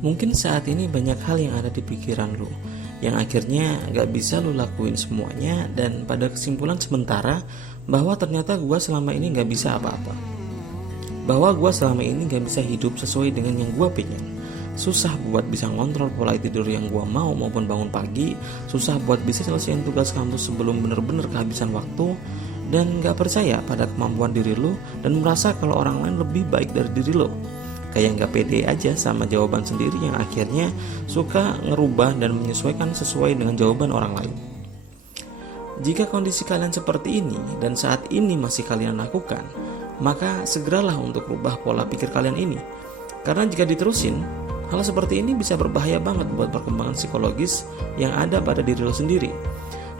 Mungkin saat ini banyak hal yang ada di pikiran lu, yang akhirnya gak bisa lu lakuin semuanya, dan pada kesimpulan sementara bahwa ternyata gua selama ini gak bisa apa-apa. Bahwa gua selama ini gak bisa hidup sesuai dengan yang gua pengen. Susah buat bisa ngontrol pola tidur yang gua mau maupun bangun pagi. Susah buat bisa selesaiin tugas kampus sebelum bener-bener kehabisan waktu. Dan gak percaya pada kemampuan diri lu, dan merasa kalau orang lain lebih baik dari diri lu. Kayak gak pede aja sama jawaban sendiri, yang akhirnya suka ngerubah dan menyesuaikan sesuai dengan jawaban orang lain. Jika kondisi kalian seperti ini dan saat ini masih kalian lakukan, maka segeralah untuk rubah pola pikir kalian ini. Karena jika diterusin, hal seperti ini bisa berbahaya banget buat perkembangan psikologis yang ada pada diri lo sendiri.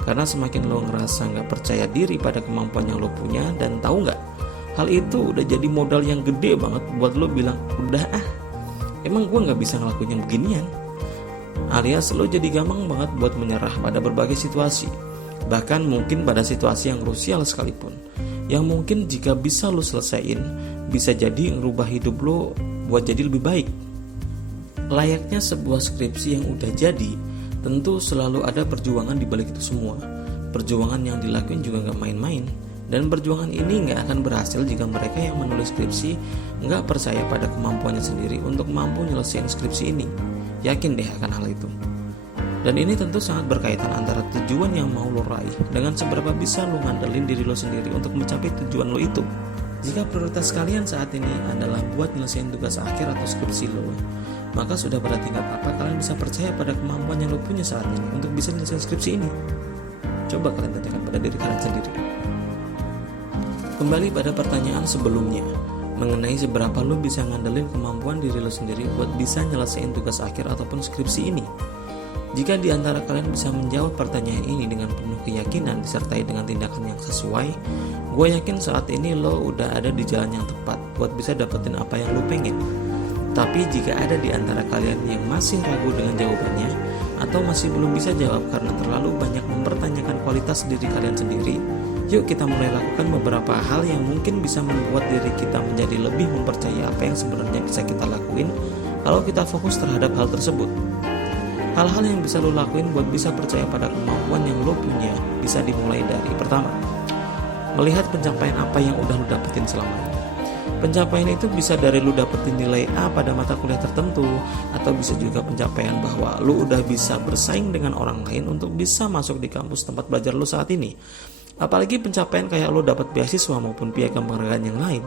Karena semakin lo ngerasa gak percaya diri pada kemampuan yang lo punya, dan tahu gak, hal itu udah jadi modal yang gede banget buat lo bilang, udah emang gue gak bisa ngelakuin yang beginian. Alias lo jadi gampang banget buat menyerah pada berbagai situasi. Bahkan mungkin pada situasi yang krusial sekalipun, yang mungkin jika bisa lo selesain, bisa jadi ngerubah hidup lo buat jadi lebih baik. Layaknya sebuah skripsi yang udah jadi, tentu selalu ada perjuangan di balik itu semua. Perjuangan yang dilakuin juga gak main-main. Dan perjuangan ini gak akan berhasil jika mereka yang menulis skripsi gak percaya pada kemampuannya sendiri untuk mampu nyelesain skripsi ini. Yakin deh akan hal itu. Dan ini tentu sangat berkaitan antara tujuan yang mau lo raih dengan seberapa bisa lo ngandelin diri lo sendiri untuk mencapai tujuan lo itu. Jika prioritas kalian saat ini adalah buat nyelesain tugas akhir atau skripsi lo, maka sudah pada tingkat apa kalian bisa percaya pada kemampuan yang lo punya saat ini untuk bisa nyelesain skripsi ini? Coba kalian tanyakan pada diri kalian sendiri. Kembali pada pertanyaan sebelumnya, mengenai seberapa lo bisa ngandelin kemampuan diri lo sendiri buat bisa nyelesain tugas akhir ataupun skripsi ini. Jika di antara kalian bisa menjawab pertanyaan ini dengan penuh keyakinan disertai dengan tindakan yang sesuai, gue yakin saat ini lo udah ada di jalan yang tepat buat bisa dapetin apa yang lo pengen. Tapi jika ada di antara kalian yang masih ragu dengan jawabannya, atau masih belum bisa jawab karena terlalu banyak mempertanyakan kualitas diri kalian sendiri, yuk kita mulai lakukan beberapa hal yang mungkin bisa membuat diri kita menjadi lebih mempercayai apa yang sebenarnya bisa kita lakuin kalau kita fokus terhadap hal tersebut. Hal-hal yang bisa lo lakuin buat bisa percaya pada kemampuan yang lo punya bisa dimulai dari pertama, melihat pencapaian apa yang udah lo dapetin selama ini. Pencapaian itu bisa dari lo dapetin nilai A pada mata kuliah tertentu, atau bisa juga pencapaian bahwa lo udah bisa bersaing dengan orang lain untuk bisa masuk di kampus tempat belajar lo saat ini. Apalagi pencapaian kayak lo dapat beasiswa maupun piagam penghargaan yang lain,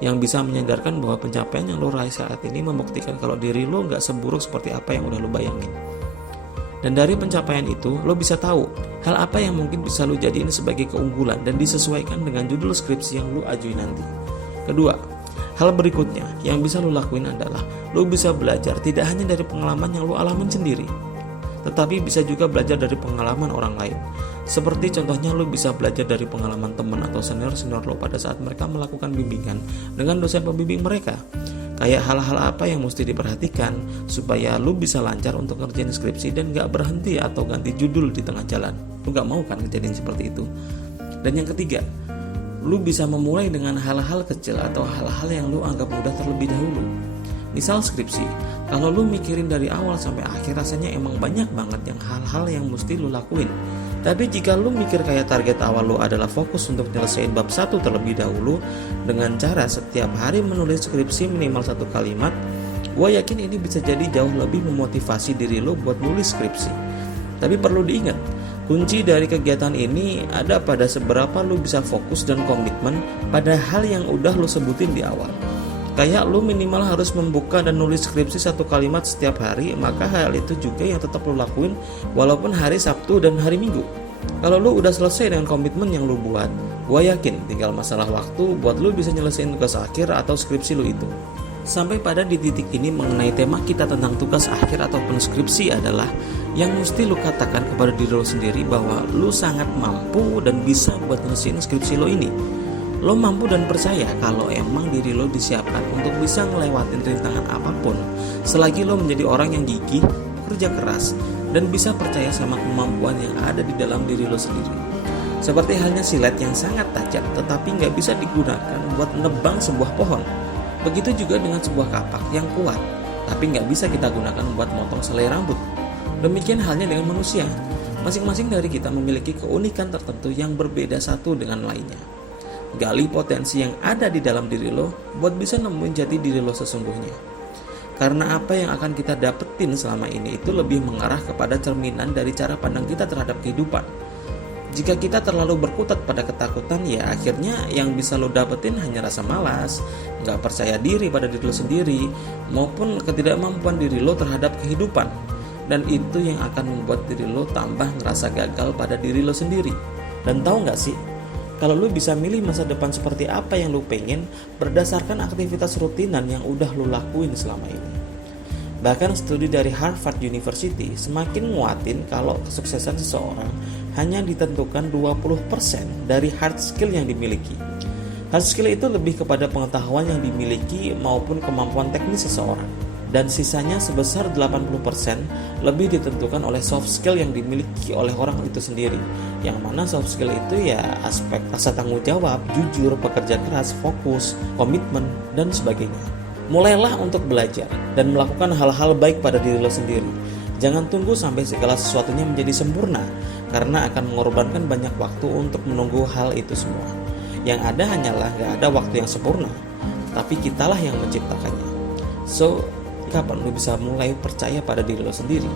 yang bisa menyadarkan bahwa pencapaian yang lo raih saat ini membuktikan kalau diri lo gak seburuk seperti apa yang udah lo bayangin. Dan dari pencapaian itu, lo bisa tahu hal apa yang mungkin bisa lo jadiin sebagai keunggulan dan disesuaikan dengan judul skripsi yang lo ajuin nanti. Kedua, hal berikutnya yang bisa lo lakuin adalah lo bisa belajar tidak hanya dari pengalaman yang lo alamin sendiri, tetapi bisa juga belajar dari pengalaman orang lain. Seperti contohnya lo bisa belajar dari pengalaman teman atau senior-senior lo pada saat mereka melakukan bimbingan dengan dosen pembimbing mereka. Kayak hal-hal apa yang mesti diperhatikan supaya lu bisa lancar untuk ngerjain skripsi dan gak berhenti atau ganti judul di tengah jalan. Lu gak mau kan kejadian seperti itu. Dan yang ketiga, lu bisa memulai dengan hal-hal kecil atau hal-hal yang lu anggap mudah terlebih dahulu. Misal skripsi, kalau lu mikirin dari awal sampai akhir rasanya emang banyak banget yang hal-hal yang mesti lu lakuin. Tapi jika lu mikir kayak target awal lu adalah fokus untuk nyelesain bab 1 terlebih dahulu dengan cara setiap hari menulis skripsi minimal 1 kalimat, gue yakin ini bisa jadi jauh lebih memotivasi diri lu buat nulis skripsi. Tapi perlu diingat, kunci dari kegiatan ini ada pada seberapa lu bisa fokus dan komitmen pada hal yang udah lu sebutin di awal. Kayak lu minimal harus membuka dan nulis skripsi 1 kalimat setiap hari, maka hal itu juga yang tetap lu lakuin walaupun hari Sabtu dan hari Minggu. Kalau lu udah selesai dengan komitmen yang lu buat, gua yakin tinggal masalah waktu buat lu bisa nyelesain tugas akhir atau skripsi lu itu. Sampai pada di titik ini mengenai tema kita tentang tugas akhir ataupun skripsi adalah yang mesti lu katakan kepada diri lu sendiri bahwa lu sangat mampu dan bisa buat nyelesain skripsi lu ini. Lo mampu dan percaya kalau emang diri lo disiapkan untuk bisa ngelewatin rintangan apapun selagi lo menjadi orang yang gigih, kerja keras, dan bisa percaya sama kemampuan yang ada di dalam diri lo sendiri. Seperti halnya silet yang sangat tajam tetapi gak bisa digunakan buat nebang sebuah pohon. Begitu juga dengan sebuah kapak yang kuat tapi nggak bisa kita gunakan buat motong selai rambut. Demikian halnya dengan manusia. Masing-masing dari kita memiliki keunikan tertentu yang berbeda satu dengan lainnya. Gali potensi yang ada di dalam diri lo buat bisa nemuin jati diri lo sesungguhnya. Karena apa yang akan kita dapetin selama ini itu lebih mengarah kepada cerminan dari cara pandang kita terhadap kehidupan. Jika kita terlalu berkutat pada ketakutan, ya akhirnya yang bisa lo dapetin hanya rasa malas, gak percaya diri pada diri lo sendiri, maupun ketidakmampuan diri lo terhadap kehidupan. Dan itu yang akan membuat diri lo tambah ngerasa gagal pada diri lo sendiri. Dan tahu gak sih, kalau lo bisa milih masa depan seperti apa yang lo pengen berdasarkan aktivitas rutinan yang udah lo lakuin selama ini. Bahkan studi dari Harvard University semakin nguatin kalau kesuksesan seseorang hanya ditentukan 20% dari hard skill yang dimiliki. Hard skill itu lebih kepada pengetahuan yang dimiliki maupun kemampuan teknis seseorang. Dan sisanya sebesar 80% lebih ditentukan oleh soft skill yang dimiliki oleh orang itu sendiri. Yang mana soft skill itu ya aspek rasa tanggung jawab, jujur, bekerja keras, fokus, komitmen, dan sebagainya. Mulailah untuk belajar dan melakukan hal-hal baik pada diri lo sendiri. Jangan tunggu sampai segala sesuatunya menjadi sempurna, karena akan mengorbankan banyak waktu untuk menunggu hal itu semua. Yang ada hanyalah gak ada waktu yang sempurna, tapi kitalah yang menciptakannya. So, kapan lo bisa mulai percaya pada diri lo sendiri?